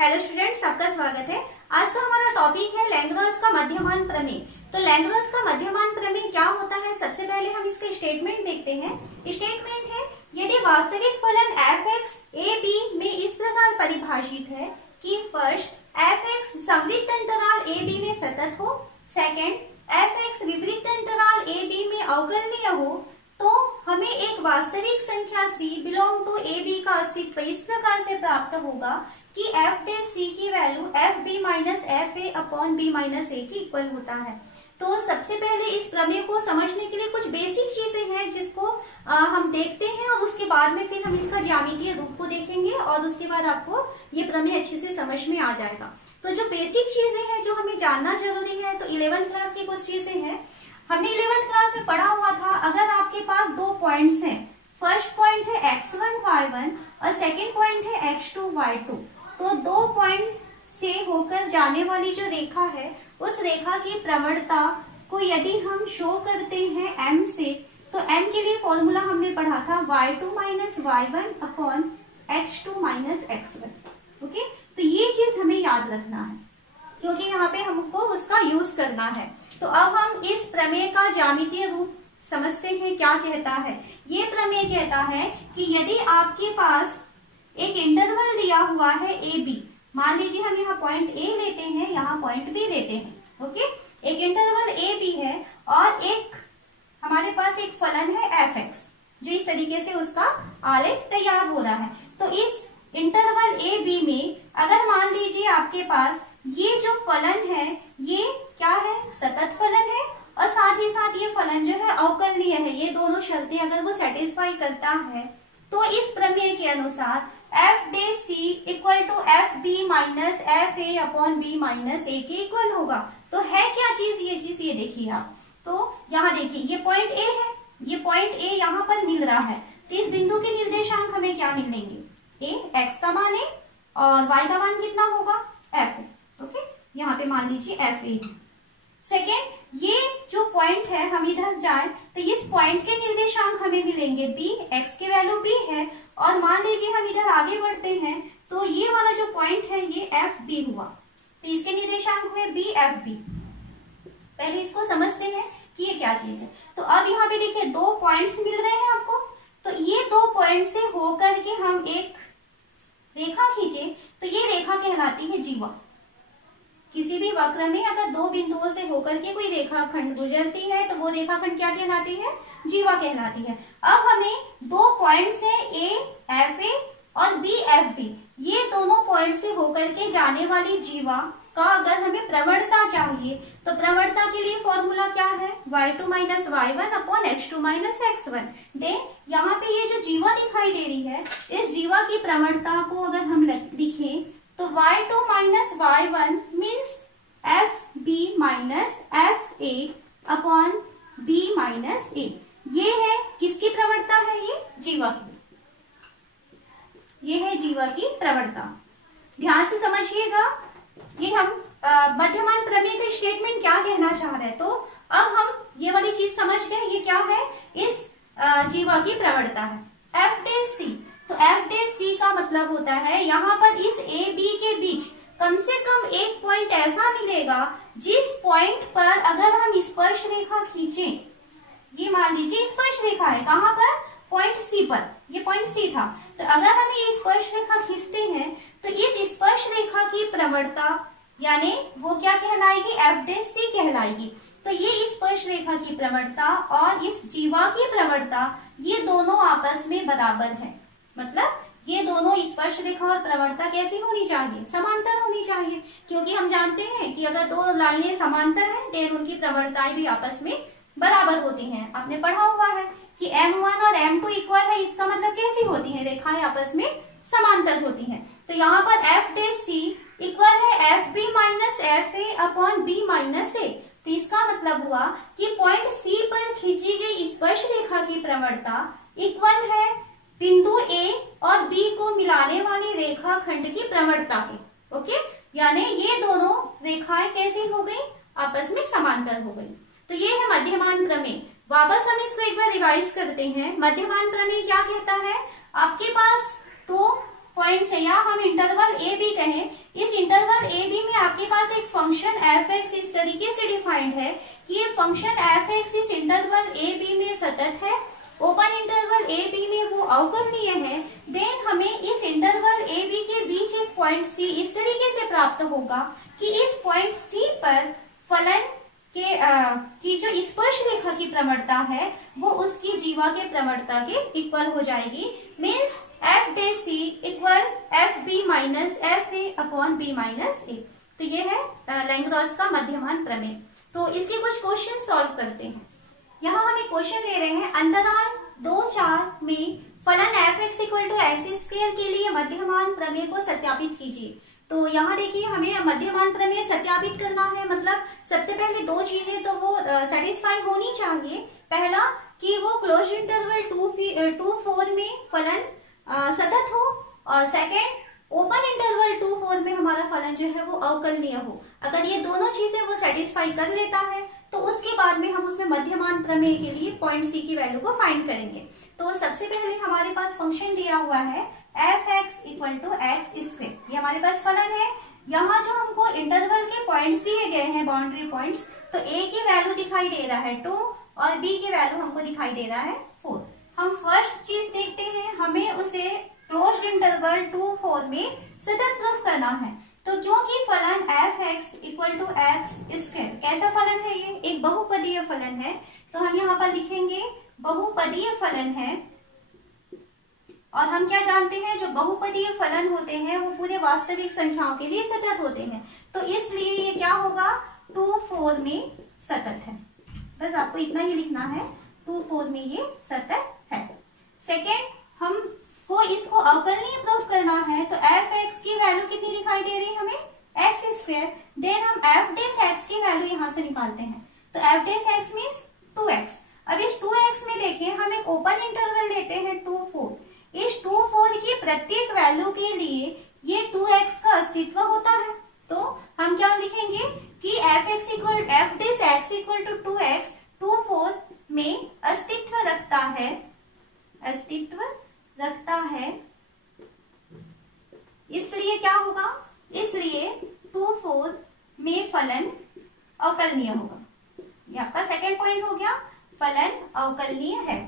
Hello students, आपका स्वागत है। आज का हमारा टॉपिक है लैंग्राज का मध्यमान प्रमेय। तो लैंग्राज का मध्यमान प्रमेय क्या होता है, सबसे पहले हम इसका स्टेटमेंट देखते हैं। स्टेटमेंट है, यदि वास्तविक फलन f(x) a b में इस प्रकार परिभाषित है कि फर्स्ट f(x) संवृत्त अंतराल a b में सतत हो, सेकंड f(x) विपरीत अंतराल a b में अवकलनीय हो, तो हमें एक वास्तविक संख्या c belong to a b का अस्तित्व इस प्रकार से प्राप्त होगा कि f डैश c की value f b minus f a upon b minus a के इक्वल होता है। तो सबसे पहले इस प्रमेय को समझने के लिए कुछ बेसिक चीजें हैं जिसको हम देखते हैं और उसके बाद में फिर हम इसका ज्यामितीय रूप को देखेंगे और उसके बाद आपको ये प्रमेय अच्छे से समझ में आ जाएगा। तो जो बेसिक चीजें हैं जो हमें जानना जरूरी है, तो 11th क्लास की कुछ चीजें हैं। हमने 11th क्लास में पढ़ा हुआ था, अगर आपके पास दो पॉइंट्स हैं, फर्स्ट पॉइंट है x1 y1 और सेकेंड पॉइंट है x2 y2, तो दो पॉइंट से होकर जाने वाली जो रेखा है उस रेखा की प्रवणता को यदि हम शो करते हैं m से, तो m के लिए फॉर्मूला हमने पढ़ा था y2 minus y1 upon x2 minus x1। Okay, तो ये चीज हमें याद रखना है क्योंकि यहाँ पे हमको उसका यूज करना है। तो अब हम इस प्रमेय का ज्यामितीय रूप समझते हैं। क्या कहता है ये प्रमेय? कहता है कि यदि आपके पास एक इंटरवल दिया हुआ है ए बी, मान लीजिए हम यहाँ पॉइंट ए लेते हैं, यहाँ पॉइंट बी लेते हैं। ओके, एक इंटरवल ए बी है और एक हमारे पास एक फलन है f(x) जो इस तरीके से उसका आलेख तैयार हो रहा है। तो इस इंटरवल ए बी में अगर मान लीजिए आपके पास ये जो फलन है ये क्या है, सतत फलन है और साथ ही साथ ये फलन जो है अवकलनीय है। ये दोनों शर्तें अगर वो सेटिस्फाई करता है तो इस प्रमेय के अनुसार f dash c equal to F B minus F A upon B minus A के इक्वल होगा। तो है क्या चीज ये देखिए आप। तो यहाँ देखिए ये पॉइंट ए है, ये पॉइंट ए यहाँ पर मिल रहा है, तो इस बिंदु के निर्देशांक हमें क्या मिलेंगे, a x का मान है और y का मान कितना होगा, f है। ओके, यहाँ पे मान लीजिए एफ ए। सेकेंड, ये जो पॉइंट है हम इधर जाए तो इस पॉइंट के निर्देशांक हमें मिलेंगे b, x की वैल्यू b है और मान लीजिए हम इधर आगे बढ़ते हैं तो ये वाला जो पॉइंट है ये एफ बी हुआ, तो इसके निर्देशांक हुए b एफ बी। पहले इसको समझते हैं कि ये क्या चीज है। तो अब यहाँ पे देखिए दो पॉइंट्स मिल रहे हैं आपको, तो ये दो पॉइंट से होकर के हम एक रेखा खींचे तो ये रेखा कहलाती है जीवा। किसी भी वक्र में अगर दो बिंदुओं से होकर के कोई रेखाखंड गुजरती है तो वो रेखाखंड क्या कहलाती है, जीवा कहलाती है। अब हमें दो पॉइंट्स है ए एफ ए और बी एफ बी, ये दोनों पॉइंट से होकर के जाने वाली जीवा का अगर हमें प्रवणता चाहिए तो प्रवणता के लिए फॉर्मूला क्या है, y2 minus y1 upon x2 minus x1। Then यहाँ पे ये जो जीवा दिखाई दे रही है, इस जीवा की प्रवणता को अगर हम लिखें तो y2 minus y1 means F B minus F A upon B minus A. ये है किसकी प्रवणता है, ये जीवा की, ये है जीवा की प्रवणता। ध्यान से समझिएगा, ये हम मध्यमान प्रमेय का स्टेटमेंट क्या कहना चाह रहे हैं। तो अब हम ये वाली चीज समझ गए, ये क्या है, इस जीवा की प्रवणता है एफ डैश सी। तो एफ डैश सी का मतलब होता है यहाँ पर इस ए बी के बीच कम से कम एक पॉइंट ऐसा मिलेगा जिस पॉइंट पर अगर हम स्पर्श रेखा खींचें, ये मान लीजिए स्पर्श रेखा है कहाँ पर, पॉइंट सी पर, ये पॉइंट सी था, तो अगर हम ये स्पर्श रेखा खींचते हैं तो इस स्पर्श रेखा की प्रवणता यानी वो क्या कहलाएगी, एफ डैश सी कहलाएगी। तो ये स्पर्श रेखा की प्रवणता और इस जीवा की प्रवणता ये दोनों आपस में बराबर है। मतलब ये दोनों स्पर्श रेखा और प्रवणता कैसी होनी चाहिए, समांतर होनी चाहिए, क्योंकि हम जानते हैं कि अगर दो लाइनें समांतर हैं देन उनकी प्रवणताएं भी आपस में बराबर होती हैं। आपने पढ़ा हुआ है कि m1 और m2 इक्वल है, इसका मतलब कैसी होती है, रेखाएं आपस में समांतर होती हैं। तो यहाँ पर एफ डैश सी इक्वल है F B minus F A upon B minus A. तो इसका मतलब हुआ कि पॉइंट सी पर खींची गई स्पर्श रेखा की प्रवणता इक्वल है बिंदु ए और बी को मिलाने वाली रेखाखंड की प्रवणता के। ओके, यानी ये दोनों रेखाएं कैसी हो गई, आपस में समांतर हो गई। तो ये है मध्यमान प्रमेय। वापस हम इसको एक बार रिवाइज करते हैं। मध्यमान प्रमेय क्या कहता है, आपके पास दो पॉइंट से, या हम इंटरवल ए बी कहें, इस इंटरवल ए बी में आपके पास एक फंक्शन एफ एक्स इस तरीके से डिफाइंड है कि ये फंक्शन एफ एक्स इस इंटरवल ए बी में सतत है, ओपन इंटरवल ए बी में वो अवकलनीय है, देन हमें इस इंटरवल ए बी के बीच एक पॉइंट सी इस तरीके से प्राप्त होगा कि इस पॉइंट सी पर फलन के की जो स्पर्श रेखा की प्रवणता है वो उसकी जीवा के प्रवणता के इक्वल हो जाएगी। Means F dash C equal F B minus F A upon B minus A. तो ये है लैंग्रॉस का मध्यमान प्रमेय। तो इसके कुछ क्वेश्चन सॉल्व करते हैं। यहाँ हम एक क्वेश्चन ले रहे हैं, अंतराल 2-4 में फलन F X equal to X square के लिए मध्यमान प्रमेय को सत्यापित कीजिए। तो यहाँ देखिए हमें मध्यमान प्रमेय सत्यापित करना है, मतलब सबसे पहले दो चीजें तो वो सेटिस्फाई होनी चाहिए। पहला कि वो क्लोज इंटरवल 2-4 में फलन सतत हो, और सेकंड ओपन इंटरवल 2-4 में हमारा फलन जो है वो अवकलनीय हो। अगर ये दोनों चीजें वो सेटिस्फाई कर लेता है तो उसके बाद में हम उसमें मध्यमान प्रमेय के लिए पॉइंट सी की वैल्यू को फाइंड करेंगे। तो सबसे पहले हमारे पास फंक्शन दिया हुआ है F X equal to X square, ये हमारे पास फलन है। यहाँ जो हमको इंटरवल के पॉइंट्स दिए गए हैं, बाउंड्री पॉइंट्स, तो ए की वैल्यू दिखाई दे रहा है 2 और बी की वैल्यू हमको दिखाई दे रहा है 4। हम फर्स्ट चीज देखते हैं, हमें उसे क्लोज्ड इंटरवल 2-4 में सतत प्रूफ करना है। तो क्योंकि फलन F X equal to X square कैसा फलन है, ये एक बहुपदीय फलन है, तो हम यहाँ पर लिखेंगे बहुपदीय फलन है। और हम क्या जानते हैं, जो बहुपदीय फलन होते हैं वो पूरे वास्तविक संख्याओं के लिए सतत होते हैं, तो इसलिए ये क्या होगा 2-4 में सतत है। बस आपको इतना ही लिखना है, 2-4 में ये सतत है। सेकेंड, हमको इसको अवकलनीय प्रूफ करना है, तो एफ एक्स की वैल्यू कितनी दिखाई दे रही है हमें, एक्स स्क्वायर। देन हम एफ डेश एक्स की वैल्यू यहाँ से निकालते हैं, तो F dash x means 2x। अब इस 2x में देखें हम एक ओपन इंटरवल लेते हैं 2-4, इस 2-4 की प्रत्येक वैल्यू के लिए ये 2x का अस्तित्व होता है। तो हम क्या लिखेंगे कि F X equal F dash X equal to 2x 2-4 में अस्तित्व रखता है, अस्तित्व रखता है। इसलिए क्या होगा, इसलिए 2-4 में फलन अवकलनीय होगा। ये आपका सेकेंड पॉइंट हो गया, फलन अवकलनीय है।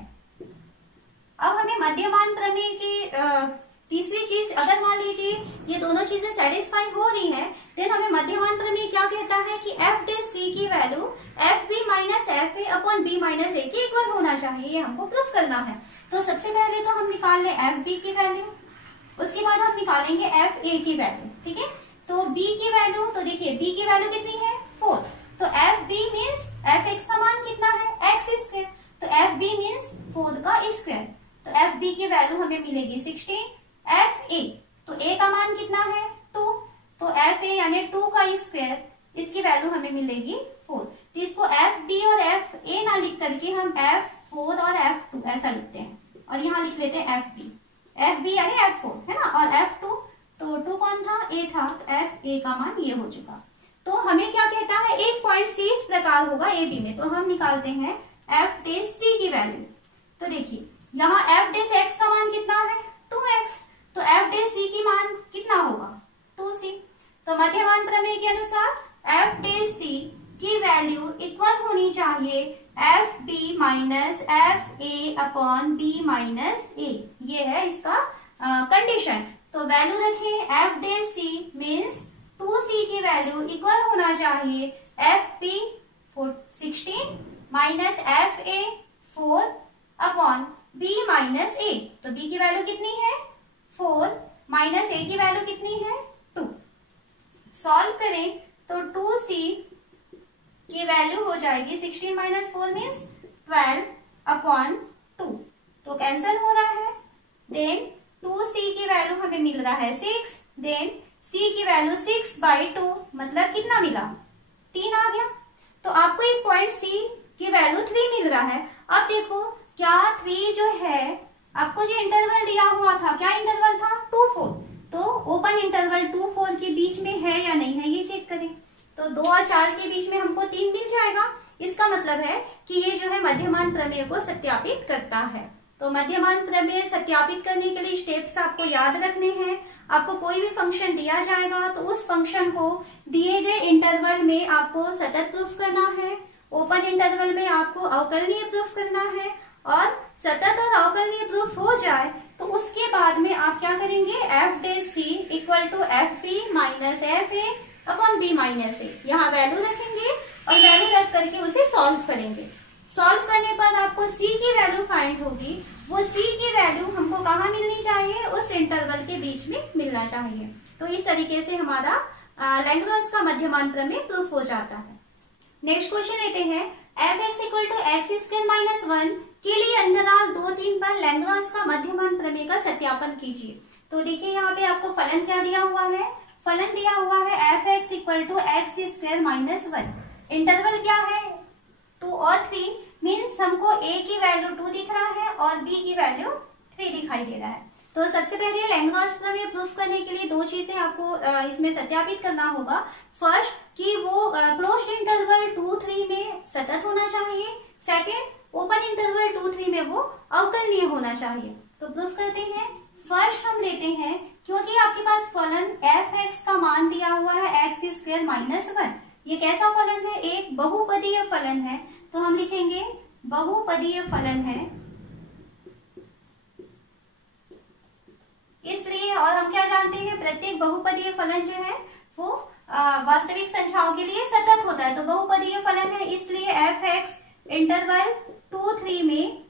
अब हमें मध्यमान प्रमेय की तीसरी चीज, अगर मान लीजिए ये दोनों चीजें सेटिस्फाई हो रही है, देन हमें मध्यमान प्रमेय क्या कहता है कि एफ डे सी की value F B minus F A upon B minus A के इक्वल होना चाहिए, ये हमको प्रूफ करना है। तो सबसे पहले तो हम निकाल लें एफ बी की वैल्यू, उसके बाद हम निकालेंगे एफ ए की वैल्यू, ठीक है। तो बी की वैल्यू, तो देखिए बी की वैल्यू कितनी है 4, तो F B means F X का मान कितना है एक्स स्क्वायर, तो एफ बी मीन्स 4 का स्क्वायर, तो एफ बी की वैल्यू हमें मिलेगी 16। एफ ए, तो ए का मान कितना है 2, तो एफ ए यानी 2 का स्क्वायर, इसकी वैल्यू हमें मिलेगी 4। तो इसको एफ बी और एफ ए ना लिख करके हम F4 और F2 ऐसा लिखते हैं, और यहाँ लिख लेते हैं एफ बी यानी F4 है ना, और F2, तो 2 कौन था, ए था, तो एफ ए का मान ये हो चुका। तो हमें क्या कहता है, एक पॉइंट सी इस प्रकार होगा ए बी में, तो हम निकालते हैं एफ डे सी की वैल्यू। तो देखिए यहाँ एफ डे एक्स का मान कितना है 2x, तो एफ डे सी की मान कितना होगा 2c। तो मध्यमान प्रमेय के अनुसार एफ डे सी की वैल्यू इक्वल होनी चाहिए F B minus F A upon B minus A, ये है इसका कंडीशन। तो वैल्यू रखिए F dash C means 2c की वैल्यू इक्वल होना चाहिए F B 16 minus F A 4 upon b minus A, तो b की वैल्यू कितनी है 4 माइनस a की वैल्यू कितनी है 2। सॉल्व करें तो 2c की वैल्यू हो जाएगी 16 माइनस 4 मीन्स 12 अपॉन 2, तो कैंसिल हो रहा है। देन 2c की वैल्यू हमें मिल रहा है 6, देन c की वैल्यू 6/2 मतलब कितना मिला 3 आ गया। तो आपको एक पॉइंट c की वैल्यू 3 मिल रहा है। अब देखो क्या 3 जो है, आपको जो इंटरवल दिया हुआ था, क्या इंटरवल था 2-4, तो ओपन इंटरवल 2-4 के बीच में है या नहीं है ये चेक करें। तो 2 और 4 के बीच में हमको 3 मिल जाएगा, इसका मतलब है कि ये जो है मध्यमान प्रमेय को सत्यापित करता है। तो मध्यमान प्रमेय सत्यापित करने के लिए स्टेप्स आपको याद रखने हैं। आपको कोई भी फंक्शन दिया जाएगा तो उस फंक्शन को दिए गए इंटरवल में आपको सतत प्रूफ करना है, ओपन इंटरवल में आपको अवकलनीय प्रूफ करना है, और सतत और अवकलनीय प्रूफ हो जाए तो उसके बाद में आप क्या करेंगे, F dash C equal to F B minus F A upon B minus A, यहाँ वैल्यू रखेंगे और वैल्यू रख करके उसे सॉल्व करेंगे। सॉल्व करने पर आपको सी की वैल्यू फाइंड होगी, वो सी की वैल्यू हमको कहाँ मिलनी चाहिए, उस इंटरवल के बीच में मिलना चाहिए। तो इस तरीके से हमारा लैंग्राज का मध्यमान प्रमेय प्रूफ हो जाता है। नेक्स्ट क्वेश्चन लेते हैं, F X equal to X square minus 1 के लिए अंतराल 2-3 पर लैंग्राज का मध्यमान प्रमेय का सत्यापन कीजिए। तो देखिए यहाँ पे आपको फलन क्या दिया हुआ है, फलन दिया हुआ है F X equal to X square minus 1। Interval क्या है, 2 और 3, मीन्स हमको a की वैल्यू 2 दिख रहा है और b की वैल्यू 3 दिखाई दे रहा है। तो सबसे पहले लैंग्राज प्रमेय प्रूफ करने के लिए 2 चीजें आपको इसमें सत्यापित करना होगा। फर्स्ट कि वो क्लोज्ड इंटरवल 2-3 में सतत होना चाहिए, सेकंड ओपन इंटरवल 2-3 में वो अवकलनीय होना चाहिए। तो प्रूफ करते हैं। फर्स्ट हम लेते हैं, क्योंकि आपके पास फलन एफ एक्स का मान दिया हुआ है एक्स स्क्वायर माइनस 1, ये कैसा फलन है, एक बहुपदीय फलन है। तो हम लिखेंगे बहुपदीय फलन है, इसलिए, और हम क्या जानते हैं, प्रत्येक बहुपदीय फलन जो है वो वास्तविक संख्याओं के लिए सतत होता है। तो बहुपदीय फलन है, इसलिए एफ एक्स इंटरवल 2-3 में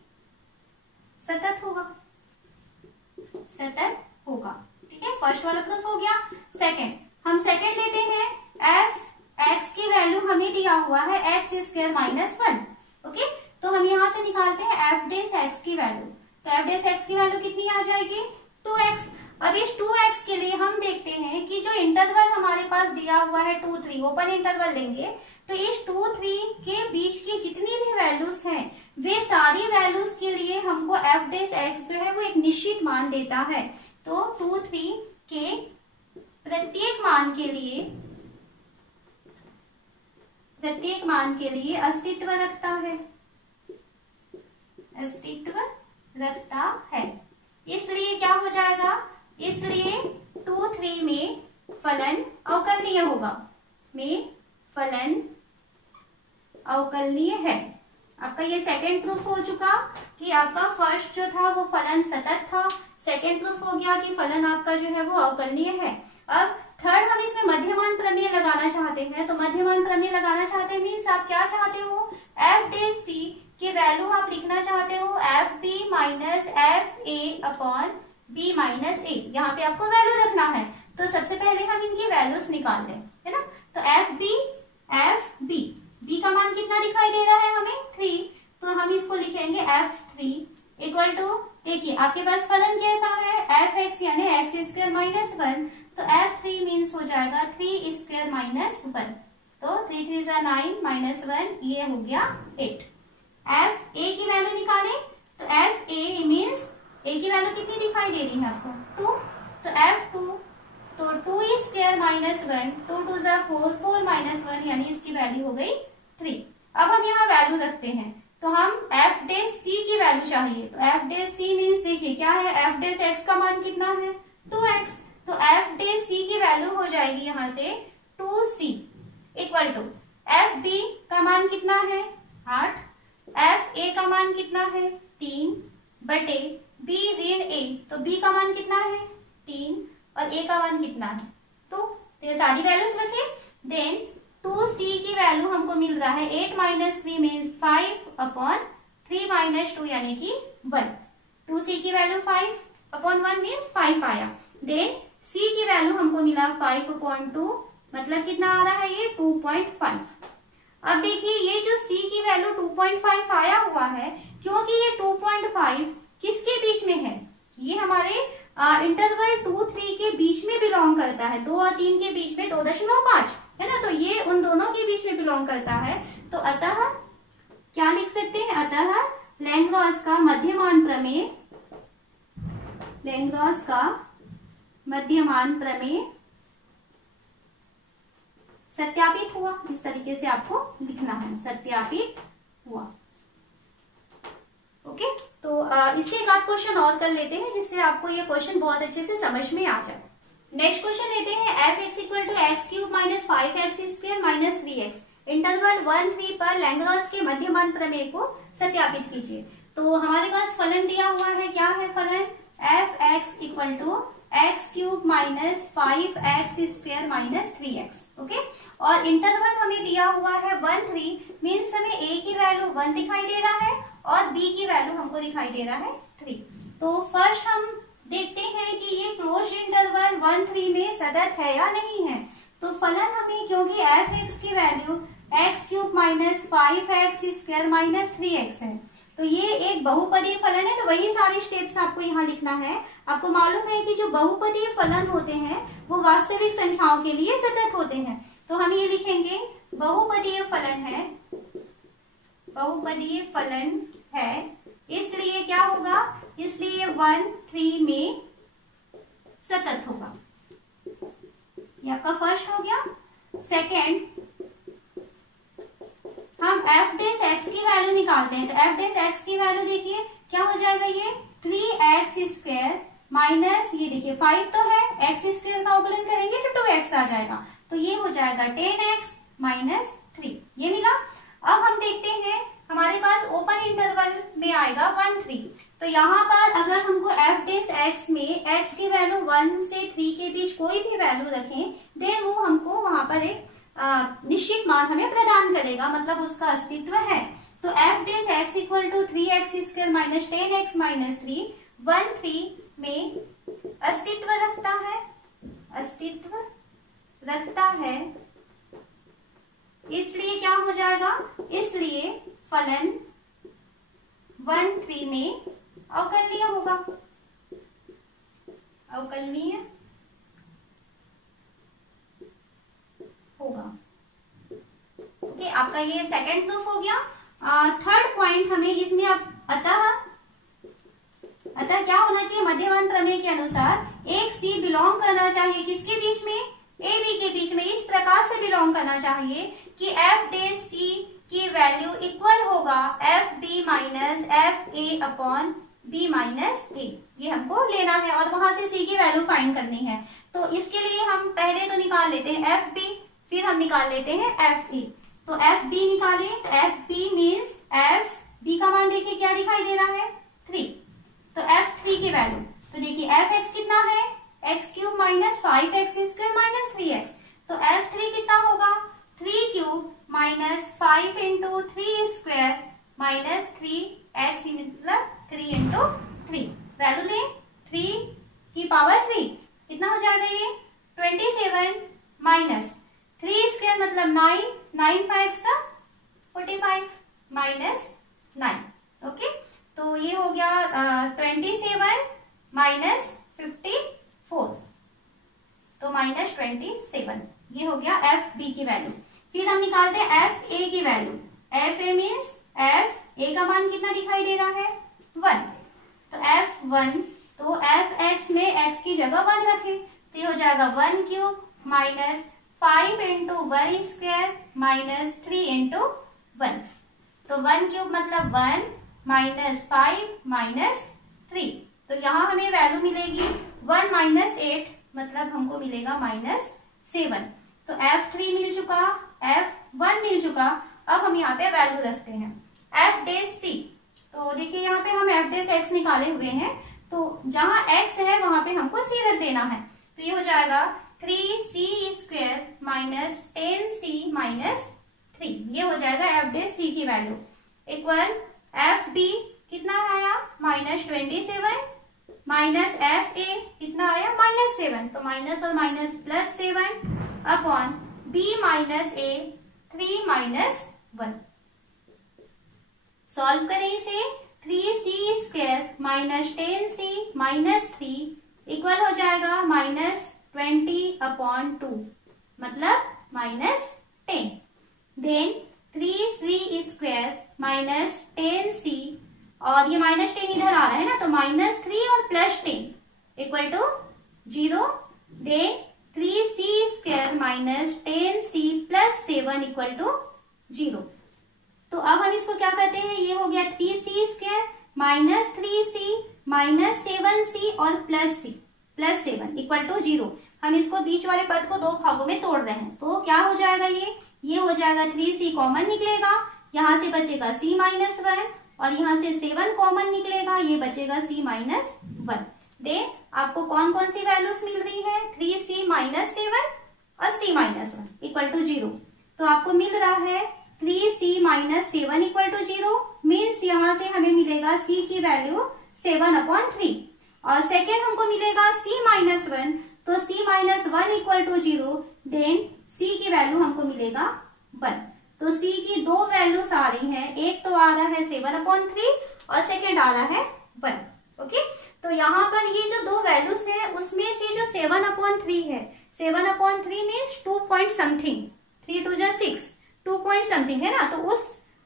सतत होगा, सतत होगा। ठीक है, फर्स्ट वाला प्रूफ हो गया। सेकंड, हम सेकंड लेते हैं, एफ एक्स की वैल्यू हमें दिया हुआ है एक्स स्क्वायर माइनस 1। ओके, तो हम यहाँ से निकालते हैं एफ डेस एक्स की वैल्यू। तो एफ डेस एक्स की वैल्यू कितनी आ जाएगी, 2x। अब इस 2x के लिए हम देखते हैं कि जो इंटरवल हमारे पास दिया हुआ है 2-3, ओपन इंटरवल लेंगे तो इस 2-3 के बीच की जितनी भी वैल्यूज हैं वे सारी वैल्यूज के लिए हमको एफ डेस एक्स जो है वो एक निश्चित मान देता है। तो 2-3 के प्रत्येक मान के लिए अस्तित्व रखता है। इसलिए क्या हो जाएगा, इसलिए 2-3 में फलन अवकलनीय होगा, फलन अवकलनीय है। आपका ये सेकंड प्रूफ हो चुका कि आपका फर्स्ट जो था वो फलन सतत था, सेकंड प्रूफ हो गया कि फलन आपका जो है वो अवकलनीय है। अब थर्ड हम इसमें मध्यमान प्रमेय लगाना चाहते हैं। तो मध्यमान प्रमेय लगाना चाहते हैं मीन्स आप क्या चाहते हो, एफ डे सी की वैल्यू आप लिखना चाहते हो F B minus F A upon B minus A, यहाँ पे आपको वैल्यू रखना है। तो सबसे पहले हम इनकी वैल्यूज निकाल लें, है ना। तो एफ बी का मान कितना दिखाई दे रहा है हमें, 3। तो हम इसको लिखेंगे F3 इक्वल टू, देखिए आपके पास फलन कैसा है, एफ एक्स यानी एक्स स्क्वायर माइनस 1। तो F3 मीन्स हो जाएगा 3 स्क्वायर माइनस 1। तो 3 3 जा 9 माइनस 1, ये हो गया 8। एफ ए की वैल्यू निकालें तो एफ ए मीन्स ए की वैल्यू कितनी दिखाई दे रही है आपको, 2। तो F2 तो 2 स्क्वायर माइनस 1, 2 2 जा 4, 4 माइनस 1 यानी इसकी वैल्यू हो गई 3। अब हम यहाँ वैल्यू रखते हैं, तो हम एफ डे सी की वैल्यू चाहिए। तो एफ डे सी मीन्स देखिए क्या है, एफ डे एक्स का मान कितना है, 2x। तो एफ डे सी की वैल्यू हो जाएगी यहाँ से 2c equal to F B का मान कितना है, 8। एफ ए का मान कितना है, 3 बटे बी ऋण ए, तो बी का मान कितना है, 3 और ए का मान कितना है, तो ये सारी वैल्यूज रखे। देन 2c की वैल्यू हमको मिल रहा है 8 माइनस 3 मीन्स 5 अपॉन 3 माइनस 2 यानी कि 1। 2c की वैल्यू 5 अपॉन 1 मीन्स 5 आया। देन c की वैल्यू हमको मिला 5 अपॉन 2, मतलब कितना आ रहा है ये 2.5। अब देखिए ये जो c की वैल्यू 2.5 आया हुआ है, क्योंकि ये 2.5 किसके बीच में है, ये हमारे इंटरवल 2-3 के बीच में बिलोंग करता है, 2 और 3 के बीच में 2.5 है ना, तो ये उन दोनों के बीच में बिलोंग करता है। तो अतः क्या लिख सकते हैं, अतः लैंग्राज का मध्यमान प्रमेय सत्यापित हुआ। इस तरीके से आपको लिखना है, सत्यापित हुआ। ओके, तो इसके एक आध क्वेश्चन और कर लेते हैं जिससे आपको ये क्वेश्चन बहुत अच्छे से समझ में आ जाए। नेक्स्ट क्वेश्चन लेते हैं f(x = x³ - 5x² - 3x) interval 1-3 पर लैंग्राज के मध्यमान प्रमेय को सत्यापित कीजिए। तो हमारे पास फलन दिया हुआ है, क्या है फलन? f(x = x³ - 5x² - 3x। Okay, और इंटरवल हमें दिया हुआ है 1-3, मीन्स हमें a की वैल्यू 1 दिखाई दे रहा है और b की वैल्यू हमको दिखाई दे रहा है 3। तो फर्स्ट हम देखते हैं कि ये क्लोज इंटरवल 1-3 में सतत है या नहीं है। तो फलन हमें, क्योंकि f(x) की वैल्यू x³ - 5x² - 3x है, तो ये एक बहुपदीय फलन है। तो वही सारी स्टेप्स आपको यहाँ लिखना है। आपको मालूम है कि जो बहुपदीय फलन होते हैं वो वास्तविक संख्याओं के लिए सतत होते हैं। तो हम ये लिखेंगे बहुपदीय फलन है, बहुपदीय फलन है, इसलिए क्या होगा? इसलिए 1-3 में सतत होगा। ये आपका फर्स्ट हो गया। सेकेंड, हम f(x) की वैल्यू निकालते हैं। तो f(x) की वैल्यू देखिए क्या हो जाएगा, ये 3x² माइनस, ये देखिए 5 तो है, x² का अवकलन करेंगे तो 2x आ जाएगा, तो ये हो जाएगा 10x - 3। ये मिला। अब हम देखते हैं हमारे पास ओपन इंटरवल में आएगा 1-3। तो यहाँ पर अगर हमको f(x) में x की वैल्यू 1 से 3 के बीच कोई भी वैल्यू रखें, देन वो हमको वहां पर एक निश्चित मान हमें प्रदान करेगा, मतलब उसका अस्तित्व है। तो f(x = 3x² - 10x - 3) 1-3 में अस्तित्व रखता है, अस्तित्व रखता है, इसलिए क्या हो जाएगा? इसलिए फलन 1-3 में अवकलनीय होगा, अवकलनीय होगा। ओके, आपका ये सेकंड प्रूफ हो गया। थर्ड पॉइंट हमें इसमें अब अतः क्या होना चाहिए? मध्यमान प्रमेय के अनुसार एक सी बिलोंग करना चाहिए किसके बीच में? ए बी के बीच में। इस प्रकार से बिलोंग करना चाहिए कि f(c) की वैल्यू इक्वल होगा fb - fa/b - a। ये हमको लेना है और वहां से c की वैल्यू फाइंड करनी है। तो इसके लिए हम पहले तो निकाल लेते हैं fb, फिर हम निकाल लेते हैं fa। तो fb निकाले तो fb मीन्स fb का मान देखिए क्या दिखाई दे रहा है? 3। तो f3 की वैल्यू, तो देखिए f(x) कितना है? x³ - 5x² - 3x। तो f3 कितना होगा? 3³ - 5 × 3² - 3x, मतलब 3 × 3। वैल्यू ले 3 की पावर 3 कितना हो जाएगा? ये 27 माइनस 3² मतलब 9, 9 5 45 माइनस 9। ओके, तो ये हो गया 27 माइनस 54, तो -27। ये हो गया FB की वैल्यू। फिर हम निकालते हैं FA की वैल्यू। FA मीन्स FA का मान कितना दिखाई दे रहा है? 1। तो F1, तो f(x) में x की जगह 1 रखें, तो ये हो जाएगा 1³ - 5 × 1² - 3 × 1। तो 1³ मतलब 1 - 5 - 3। तो यहाँ हमें वैल्यू मिलेगी 1 - 8, मतलब हमको मिलेगा -7। तो F3 मिल चुका, F1 मिल चुका। अब हम यहाँ पे वैल्यू रखते हैं f(c). तो देखिए यहाँ पे हम f(x) निकाले हुए हैं, तो जहां x है वहां पे हमको c रख देना है। तो ये हो जाएगा 3c² - 10c - 3। ये हो जाएगा f(c) की वैल्यू इक्वल fb कितना आया? -27 माइनस FA कितना आया? -7। तो माइनस और minus +7 upon B - A 3 - 1। Solve करें इसे। 3c² - 10c - 3 इक्वल हो जाएगा -20/2, मतलब -10। देन 3c² - 10c, और ये -10 इधर आ रहा है ना, तो -3 और +10 equal to 0। Then 3c² - 10c + 7 equal to 0। तो अब हम इसको क्या करते हैं? ये हो गया 3c², -3c -7c और +7 इक्वल टू 0। हम इसको बीच वाले पद को दो भागों में तोड़ रहे हैं, तो क्या हो जाएगा, ये हो जाएगा 3c कॉमन निकलेगा, यहाँ से बचेगा c -1 और यहाँ से 7 कॉमन निकलेगा, ये बचेगा c -1। देन आपको कौन कौन सी वैल्यूज मिल रही है, 3c -7 और c -1 इक्वल टू 0। तो आपको मिल रहा है 3c -7 इक्वल टू 0, मीन्स यहाँ से हमें मिलेगा c की वैल्यू 7/3 और सेकेंड हमको मिलेगा c -1, तो c -1 equal to 0, then c की वैल्यू हमको मिलेगा 1। तो c की दो वैल्यूज आ रही हैं, एक तो आ रहा है 7/3 और सेकेंड आ रहा है 1। ओके, तो यहाँ पर ये जो दो वैल्यूज है उसमें से जो 7/3 है, 7/3 means 2 point something, 3 2 6, 2 point something है ना, तो उस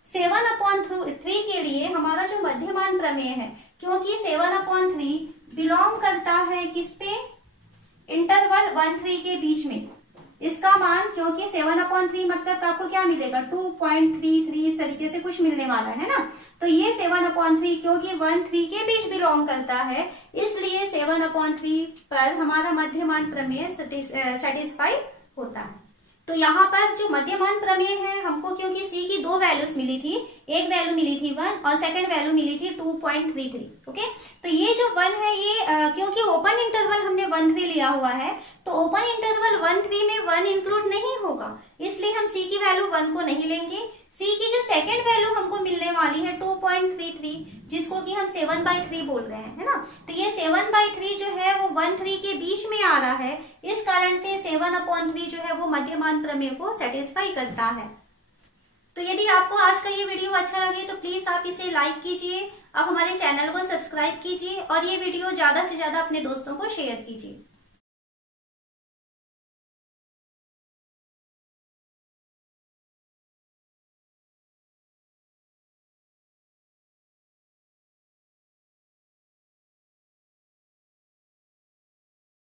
7/3 के लिए हमारा जो मध्यमान प्रमेय है, क्योंकि 7/3 बिलोंग करता है किस पे, इंटरवल 1-3 के बीच में, इसका मान, क्योंकि 7/3 मतलब आपको क्या मिलेगा, 2.33 इस तरीके से कुछ मिलने वाला है ना, तो ये 7/3 क्योंकि 1-3 के बीच बिलोंग करता है, इसलिए 7/3 पर हमारा मध्यमान प्रमेय सेटिस्फाई होता है। तो यहाँ पर जो मध्यमान प्रमेय है, हमको क्योंकि c की दो वैल्यूज मिली थी, एक वैल्यू मिली थी 1 और सेकंड वैल्यू मिली थी 2.33। ओके, तो ये जो 1 है ये क्योंकि ओपन इंटरवल हमने 1-3 लिया हुआ है, तो ओपन इंटरवल 1-3 में 1 इंक्लूड नहीं होगा, इसलिए हम c की वैल्यू 1 को नहीं लेंगे। c की जो सेकंड वैल्यू हमको मिलने वाली है 2.33, जिसको कि हम 7/3 बोल रहे हैं, है ना, तो ये 7/3 जो है वो 1-3 के बीच में आ रहा है, इस कारण से 7/3 जो है वो मध्यमान प्रमेय को सेटिस्फाई करता है। तो यदि आपको आज का ये वीडियो अच्छा लगे तो प्लीज आप इसे लाइक कीजिए, आप हमारे चैनल को सब्सक्राइब कीजिए और ये वीडियो ज्यादा से ज्यादा अपने दोस्तों को शेयर कीजिए।